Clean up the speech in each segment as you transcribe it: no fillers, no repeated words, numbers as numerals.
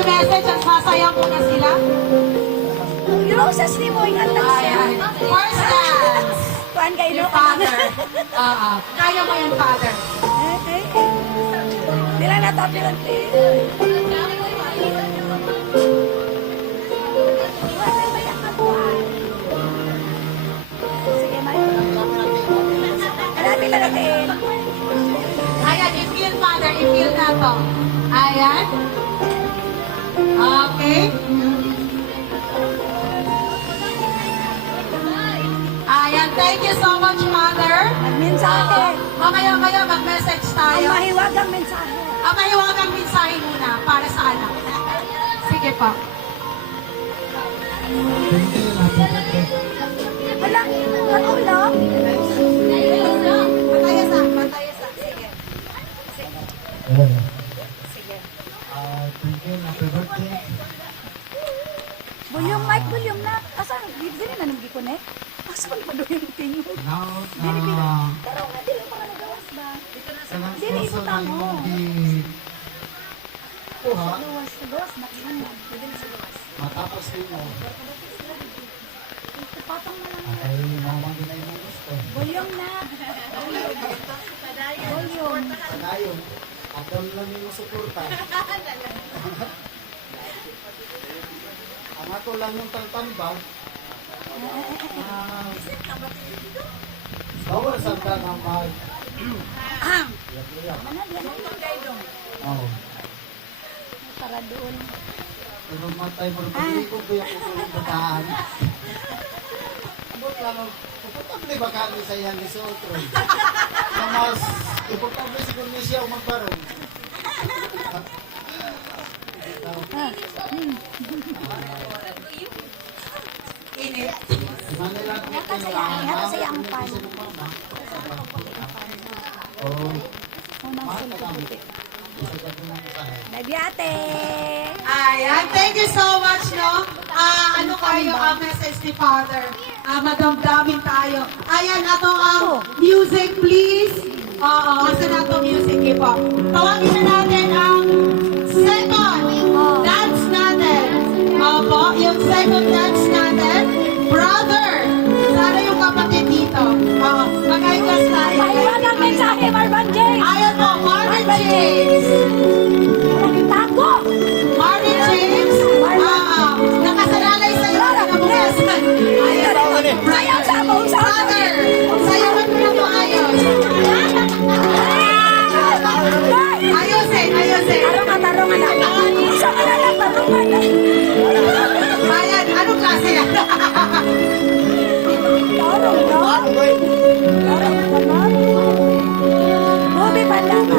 magme-message at sasayaw muna sila. Yung roses ni mo, ingat lang siya. First dance. Kuhan kayo, Your no? father. Kaya mo yan, father. Hindi lang natapos yun. Sige, Mike. Hanapin lang natin. Ayan, i-feel, father. I-feel na to. Ayan. Okay. Ayan, thank you so much, Mother. Mensahe. Mamaya mag-message Ang tayo. mahiwagang mensahe. Ang mahiwagang mensahe muna para sa anak. Sige pa. Wala, ano lang? Mataya sa. Sige. Sige. Twinkle, happy birthday. Volume, Mike, volume na. Asan? Dili na nang gikunet? Asan pa doon yung tingog? Now, Pero nga, dili pa ka nagawas ba? salang Dili, sponsor ibutang na mo. yung di kuha, Gawas, nakinan mo. Pwede na sa gawas. matapos din mo. Patong na lang. Ay, mamang na yung gusto. Volume na. Volume. Padayon, adam lang yung suporta. Ang ato lang yung taltambag, bawal sa ng mag. Mana dia? Oh. Para doon. Pero matay mo rin ko kuya ko yung bataan. Abot lang, importante ba kami sa iyan ni Sotro? Mas importante siguro niya siya magbarong. Init. Manila ko Nga kasi ang pan. Oh, Unang mahal sulti ka kami. puti. Gusto ka din ang isa. Love you, ate. Ayan, thank you so much, no? Ano kayo, message ni Father? Madamdamin tayo. Ayan, ato ang music, please. Oo, asa na ito music, po. Tawagin na natin ang second dance natin. Opo, yung second dance natin. Brother, sana yung kapatid dito. Oo, mag-i-class tayo. Mahiwagang mensahe, Marvin James. Ayan po, Marvin James. Tago. Marvin James, nakasalalay sa iyo na nabukasan. Sayaw sa mo, sa Brother, sayawan mo na maayos. Ayusin. Tarungan na. Isa ka na lang, tarungan na. Ayan, anong klase yan? Tarong, no? Tarong ka na. Bubi pa lang, ha?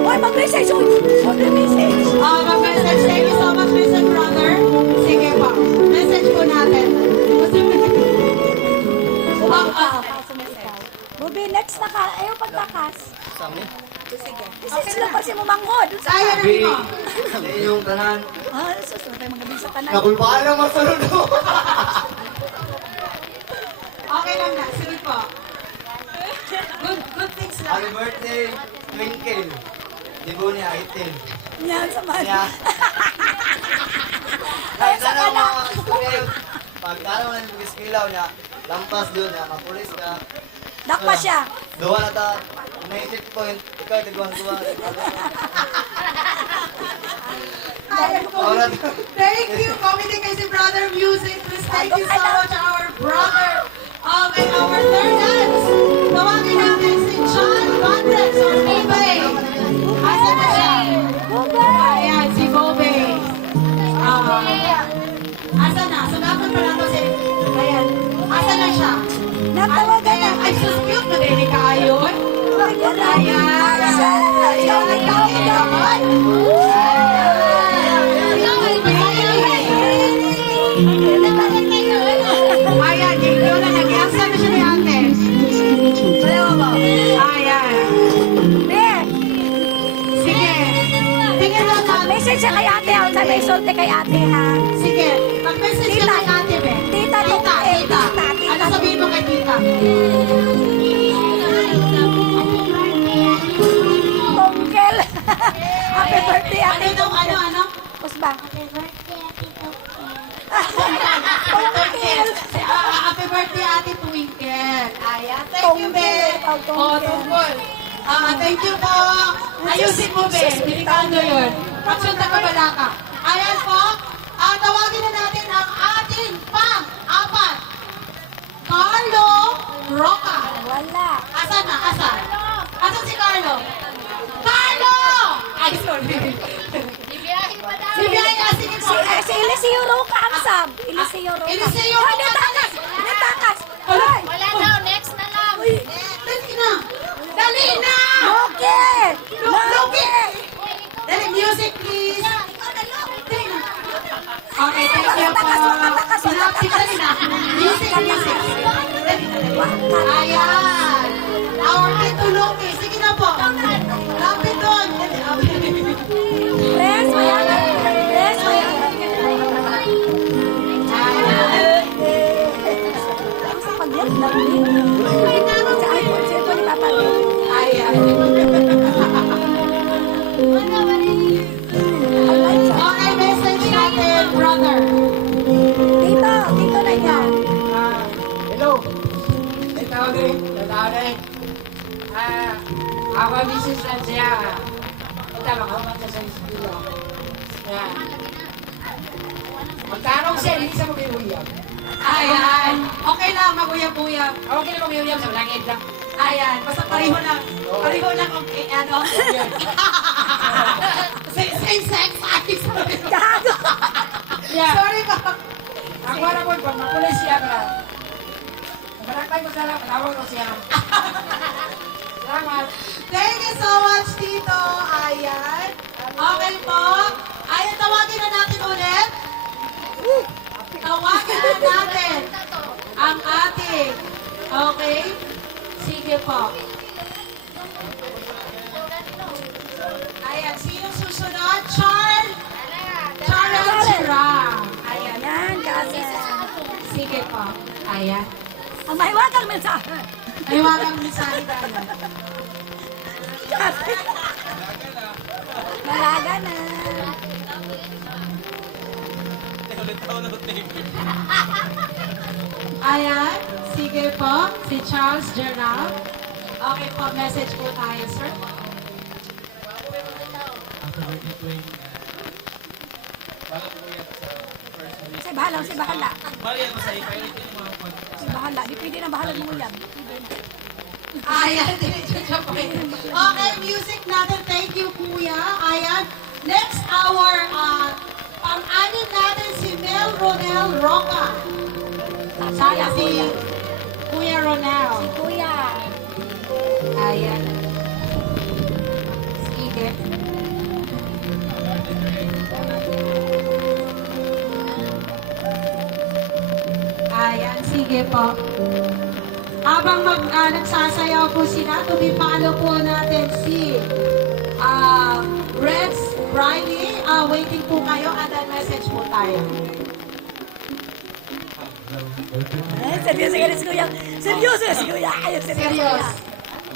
Uy, mag-message, uy. Mag-message. Mag-message. Thank you so much, Mr. Brother. Sige pa, message po natin. Bubi, next na ka. Ayaw pagtakas. Sami? Message lang pa si Mumangod. Ayan, ano mo? Yung tanan. Susunod tayo magabi sa tanan. Nakulpaan lang masunod mo. Okay lang na, sige po. Good things lang. Happy birthday, Twinkle. Di ba niya, itin. Yan, sa man. Niya. Ay, sana mga istorya. Pagkano na yung biskilaw niya, lampas doon niya, mapulis ka. Dakpa siya. Duwa na ta, may checkpoint, ikaw tiguan-duwa. Ayan po. Thank you, Committee kasi Brother Music. Please thank you so much, our brother. And our third dance. Tawagin natin si John Bandres or Bobe. Asan na siya? Ayan, si Bobe. Asan na? Sunatan pa lang ko si... Ayan. Asan na siya? Natawagan na. Ay, sus cute. Madali ka ayon. Ayan, ikaw na nag-iaksa na siya ni ate. Ayan. Sige. Tingin lang natin. Message siya kay ate. Ako sabi, isulti kay ate, ha? Sige. Mag-message ka kay ate, be. Tita, Tita. Ano sabihin mo kay tita? Tongkel. Happy birthday, Ano Ate daw, ano? Tapos ba? Happy birthday, Ate Twinkle. Tungkil. Happy birthday, Ate Twinkle. Ayan, thank you, Be. Tungkil. Oh, tungkol. Thank you po. Ayusin mo, Be. Delikado yun. Pagsunta ka bala ka. Ayan po. Tawagin na natin ang ating pang-apat. Carlo Roca. Wala. Asan na? Asan? Asan si Carlo? Carlo! Ay, sorry. Si Biaya, sige po. Si Eliseo Roca ang sab. Eliseo Roca. Eliseo Ay, Roca. natakas! Natakas! Wala. Ay! Wala daw, next na lang. Uy! Dali na. Dali na! Loke! Loke! Dali, music please. Dali na. Okay, thank you po. Sinapsip, dali na. Music. Dali na. Ayan. Our Tito Loke. Sige na po. Lapit doon. Bless, mayaman. Bless, mayaman. Ayan. Sa pag-bless lang din. Sa iPhone, cellphone ni Papa. Ayan. Okay, message natin, brother. Dito na yan. Hello. Tawagin. Ako Mrs. Lancia. Ito, makaumata sa iskulo. Yan. Magtanong siya, hindi siya mag-iuyab. Ayan. Okay lang, maguyab-uyab. Okay na mag-iuyab sa langit lang. Ayan, basta pareho lang. Pareho lang ang ano. Same sex, ay, sorry. Gago! Yeah. Sorry pa. Ang wala po, pag makulis siya ka. Marakay ko sa lang, tawag ko siya. Salamat. Thank you so much, Tito. Ayan. Okay po. Ayan, tawagin na natin ulit. Tawagin na natin ang ating. Okay? Sige po. Ayan, sino susunod? Charles Ram. Ayan. Yan, kasi. Sige po. Ayan. Ang mahiwagang mensahe. Ayawagang mensahe tayo. Malaga na. Ayan. Sige po. Si Charles Gerald. Okay po, message po tayo, sir. Si bahala, si bahala. Si bahala. Di pwede na bahala mo yan. Ayan, diretso po. Okay, music natin. Thank you, Kuya. Ayan. Next hour, pang-anin natin si Mel Ronel Roca. Sana si Kuya Ronel. Kuya. Ayan. Sige. Ayan, sige po. Habang nagsasayaw po sila, tumipalo po natin si Rex Briley. Waiting po kayo and then message po tayo. Ay, seryoso ka si Kuya. Seryoso si Kuya. Ay, seryoso. Serious.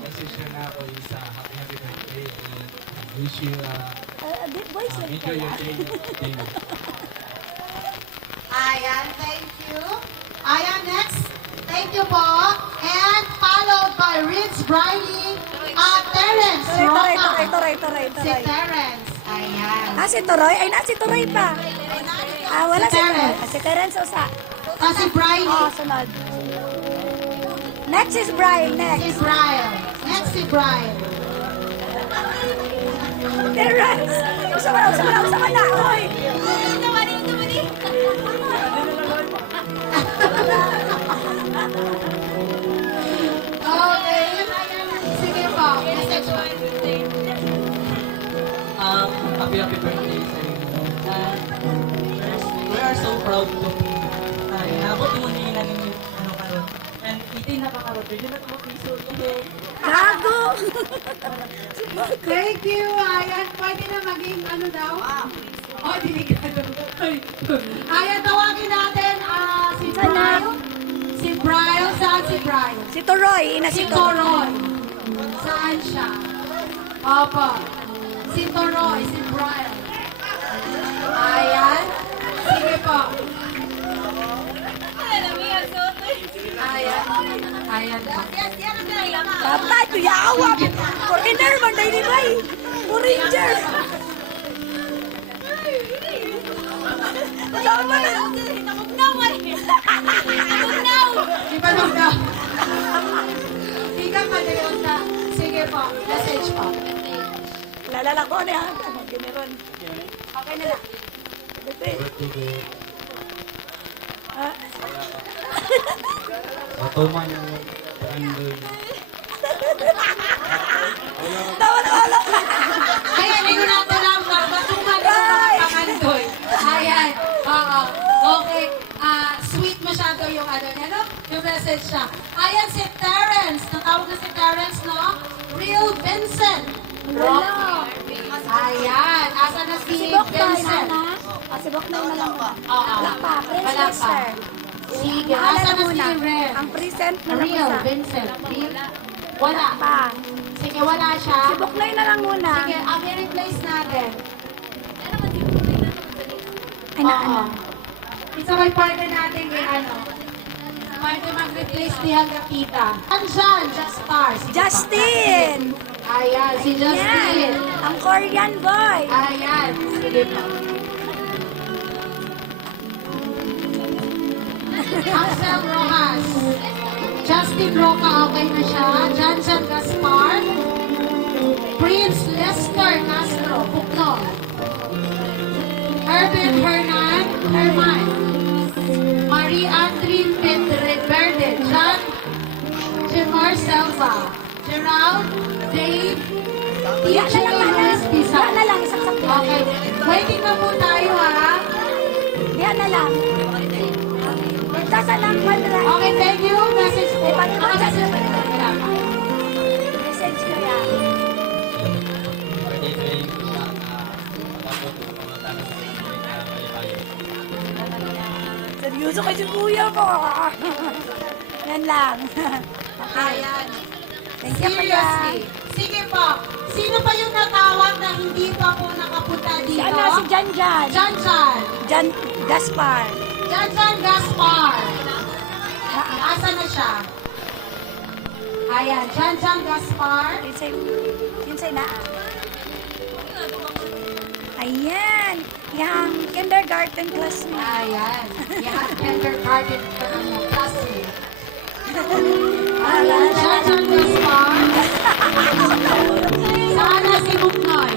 Message na ako is happy birthday and wish you Big boys lang enjoy your day. Ayan, thank you. Ayan, next. Thank you po. And followed by Rich Briley, Terence Roca. Tuloy. Si Terence. Ayan. Si Turoy? Ay, si Turoy pa. Wala si Turoy. Terence. Si Terence Osa. Si Briley. Sunod. Next is Brian, Si next. Brian. Next si Brian. Terence. Usa ka na. Oy. Okay. Sige po. Message po. Happy birthday sa iyo. First, we are so proud to be abot mo niya lang yung ano karon. And itin na kakarot. Hindi na ito piso. Gago. Thank you. Ayan, pwede na maging ano daw? Oh, delikado. Ayan, tawagin natin si Brian. Si Brian. Saan si Brian? Si Turoy. Ina Si si Turoy. Toroy. Saan siya? Opo. Si Toroy, si Brian. Ayan. Sige po. Ayan. Ayan po. Patay, kuya awap. Foreigner man, dahil ba eh. Foreigner. Tama na. Di ba nung daw? Di ka pa ngayon na. Sige po. Message po. Lalala ko na yan. Giniron. Okay na lang. Birthday. Ah, Matuman yung Brandon. tawa na wala. Ayan, hindi ko natin lang. Matuman na Ay! pangandoy. Ayan. Oo. Okay. Sweet masyado yung ano niya, no? Yung message siya. Ayan si Terrence. Natawag na si Terrence, no? Real Vincent. Wala. Ayan. Asa na si Sibok na, Vincent? Nana. Sibok na na lang. Oo. Wala pa. Prince Wala pa. Lester. Sige. Mahala Asa na na si muna. Ren? Ang present na lang Real isa. Vincent. Real? Wala. Pa. Sige, wala siya. Sibok na na lang muna. Sige, ang i-replace natin. Ay, na, ano. Isa may partner natin yung ano. Pwede mag-replace ni Hagapita. Andyan, Jaspar. Sige pa. Justin. Ayan, si Justin. Yan. Ang Korean boy. Ayan, sige pa. Axel Rojas. Justin Roca, okay na siya. Janjan Gaspar. Prince Lester Castro, Bukno. Herman Herman. Marie Andrin Verde, John Jemar Selva, Gerald, Dave, Yan na lang, Nana. Pisa. Yan na lang. Isang sakto. Okay, waiting na po tayo ha. Yan na lang. Tasa lang, Madra. Okay, thank you. Message po. Eh, paano ba Message siya? po. Wala pa. Message ko yan. Birthday ko yung tapos pumunta na sa Kalipayo. Seryoso kay si kuya po. Yan lang. Okay. Ayan. Thank you, kuya. Seriously. Sige po. Sino pa yung natawag na hindi pa po nakapunta Si dito? ano, si Janjan. Janjan. Jan Gaspar. Janjan Gaspar. Asa na siya? Ayan, Janjan Gaspar. Kinsay na. Ayan. Yang kindergarten class niya. Ayan. Yan, kindergarten ka na classmate. Ala, Janjan Gaspar. Sana si Buknoy.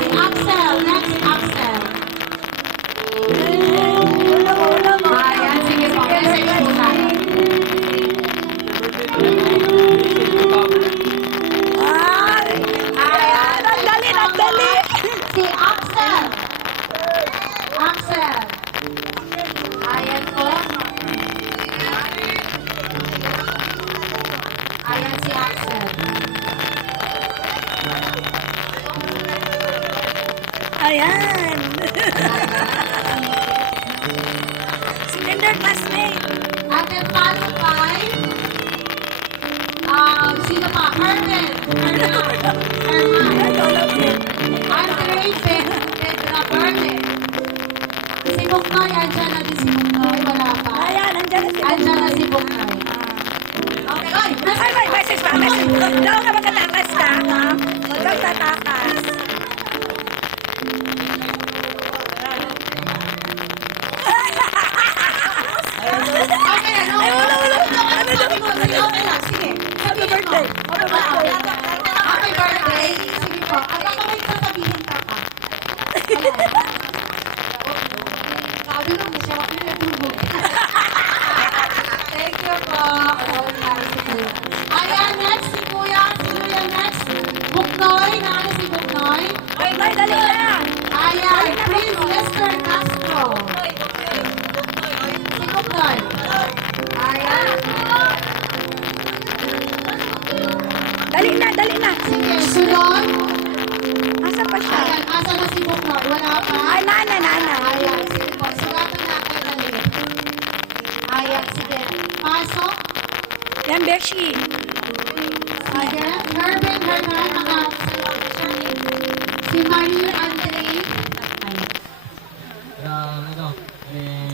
Si Axel. Next, Axel. Wala mo. Ayan, sige po. Message po tayo. Ay. Ayan. Nagdali, nagdali. Si Axel. Axel. Ayan po. Ayan si Axel. Ayan. Si kinder classmate. And then followed by, sino pa? Herman. Andre Pedraverde. Si Buknoy, andyan na din si Buknoy. Wala pa. Ayan, andyan na si Andyan na si Buknoy. Okay, oy, Ay, may message pa. Message. Daw ka magkatakas ka, ha? Huwag kang tatakas. Okay, ano? Ay, wala. Ano sabi mo? Sige, okay lang. Sige. Happy birthday. Happy birthday. Happy birthday. Sige po. At baka may sasabihin ka pa. Ayan. Sabi mo, siya ako yung natulog. Thank you po. Sige. Ayan, next si Kuya. Sino yan next? Buknoy. Naano si Buknoy? Ay, may dali na. Ayan, Prince Lester Castro. Si Buknoy. Ayan. Dali na, dali na. Sige, sunod. Asa pa siya? Ayan, asa na si Buknoy? Wala pa. Ay, nana. Ayan, sige po. Sugatan natin ulit. Ayan, sige. Pasok. Yan, Beshi. Sige. Herben Hernan, si Marie Andre.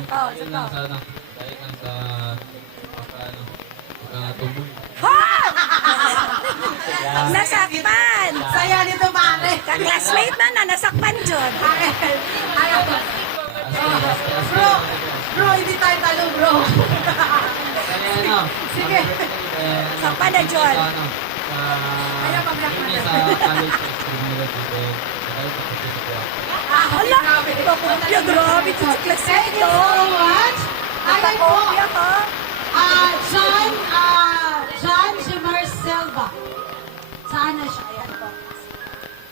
Dahil lang sa ano, dahil lang sa pagkatuloy. Nasakpan. Saya nito, pare. Ka-classmate na nasakpan dyan. Ayaw ko. Bro, hindi tayo talo, bro. Kaya ano, Sige. Sakpan na dyan. Ayaw maglakad. sa college, Hala, bakopya, grabe ito sa classmate Thank you so much. Ayan po. Bakopya ka. John Jimmer Silva. Sana siya. Ayan po.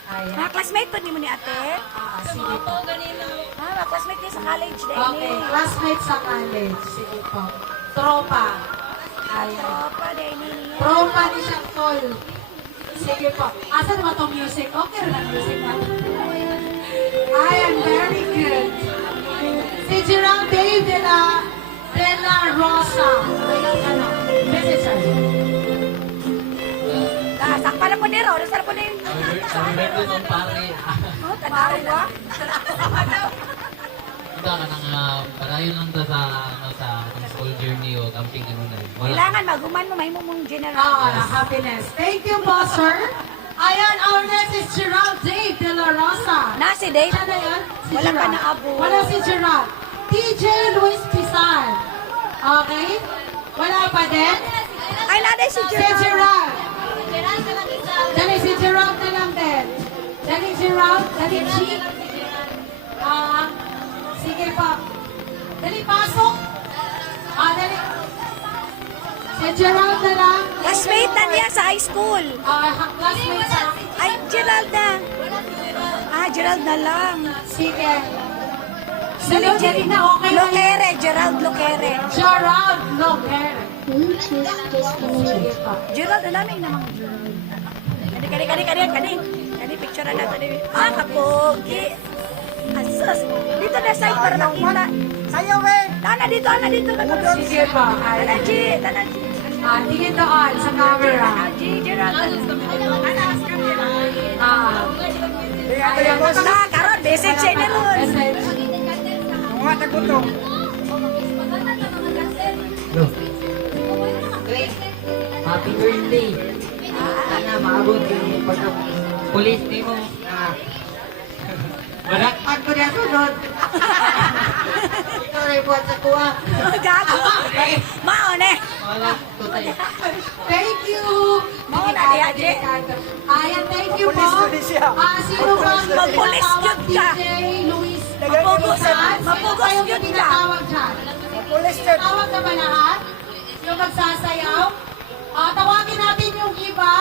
Ayan. Mga classmate po ni mo ni ate? Sige po. Mga classmate niya sa college din. Okay, classmate sa college. Sige po. Tropa. Ayan. Tropa din niya. Tropa ni siya, Tol. Sige po. Asan naman itong music? Okay rin ang music natin. Ayan, very good. Si Gerald Dave de la Rosa. Ano? Visitor. Sakpan na po ni Ro. Nasa na po ni... Oh, tanaw ba? Ito ka nang padayon lang sa school journey o camping ano na. Kailangan maguman mo, mahimo mong general. Happiness. Thank you po, sir. Ayan, our next is Gerald Dave de la Rosa. Na si Dave. Siya na yun? Si Wala pa Gerald. na abo. Wala si Gerald. TJ Luis Pizar. Okay? Wala pa din? Ay, naday si Si Gerald. Gerald. Dali, si Gerald na lang din. Dali, Gerald. Dali, G. Sige pa. Dali, pasok. Dali. Si Gerald na lang. Classmate na niya sa high school. Classmate sa... Ay, Gerald na. Gerald na lang. Sige. Sunod, dali na, okay na yun. Lokere, Gerald Lokere. Gerald Loper. Sige pa. Gerald, alaming namang Kani, picture na nato. Kapogi. Asus. Dito na side para nakita. Sayo, we. Tana dito. Sige pa. Tana, G. Tingin doon sa camera. G, Gerald. Ayan. Karon, message siya na nun. Message. Happy birthday. Sana maabot yung pagka-pulis ni mo. Barakpan ko niya sunod. Ito rin buwan sa kuha. Gago. Maon eh. Wala ko tayo. Thank you. Mauna ni Aje. Ayan, thank you po. Sino ba ang Magpulis tinatawag yun ka. DJ Luis? Mapugos Pizar? mapugos Sino yun yung ka. tinatawag dyan? Tawag na ba lahat? Yung magsasayaw? Tawagin natin yung iba.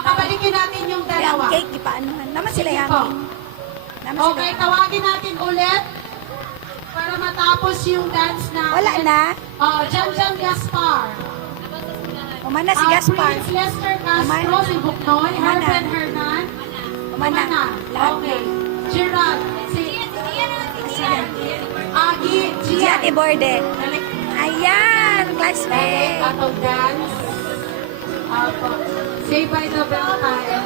Kabalikin natin yung Yung dalawa. cake, di pa anuhan. Naman sila Sige yan. po. Naman sila. Okay, tawagin natin ulit para matapos yung dance na. Wala na. Jan Gaspar. Umana si Gaspar. Prince Lester Castro, Umana. si Buknoy, Umana. Herben Hernan. Umana. Lahat Okay. Gerald. Si Sila. Agi. Gian Iborde. Ayan, classmate. Atong dance. Say by the bell tayo.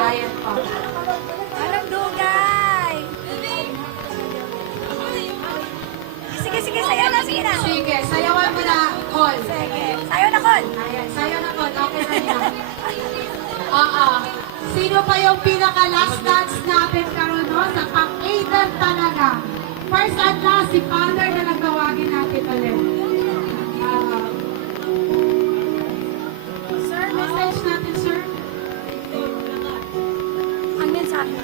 Ayan po. Anong dugay? Sige, sayaw na, sige na. Sige, sayawan mo na, Col. Sige. Sayaw na, Kon. Ayan, sayaw na, Col. Okay na yan. Sino pa yung pinaka-last dance natin karon no? Sa pang-8 talaga. First and last, si Father na nagtawagin natin ulit. Sir, message natin, sir. Ang mensahe.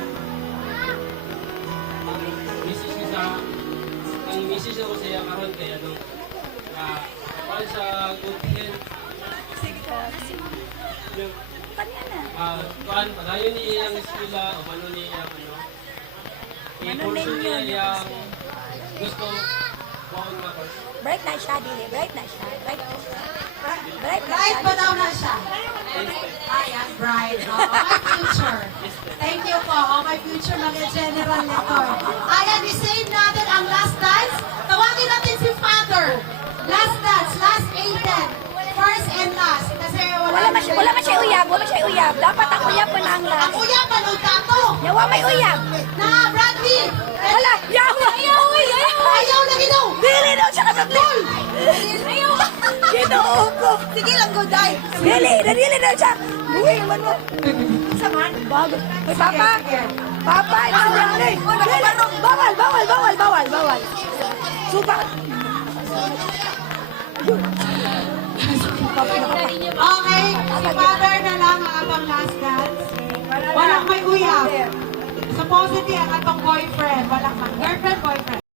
Ang misis ako siya karon kaya nung para sa good health yung kuan padayon ni ang eskwela o mano ni i-kurso niya yung gusto buong makos. Bright na siya, dili. Bright na siya. Bright na siya. Bright pa daw na siya. Ayan, bright. My future. Thank you po. My future mga general nito. Ayan, i-save natin ang last dance. Tawagin natin si Father. Last dance, last 8 First first and last. Kasi Wala man siya uyab, wala siya uyab. Dapat ang uyab pa na ang Ang last. kuya, panood ka to. Yawa may uyab. Na, Bradley. Wala, yawa. Ayaw na ginaw. Dili daw siya nakapil. Ginoo ko. Sige lang, good day. Dili daw siya. Uy, man mo. Saman, bago. Uy, Papa. Papa, ito na yan. Bawal. Suba. Okay, si Father na lang ang atong last dance. Walang may uyab. Supposedly, ang atong boyfriend. Walang girlfriend, boyfriend.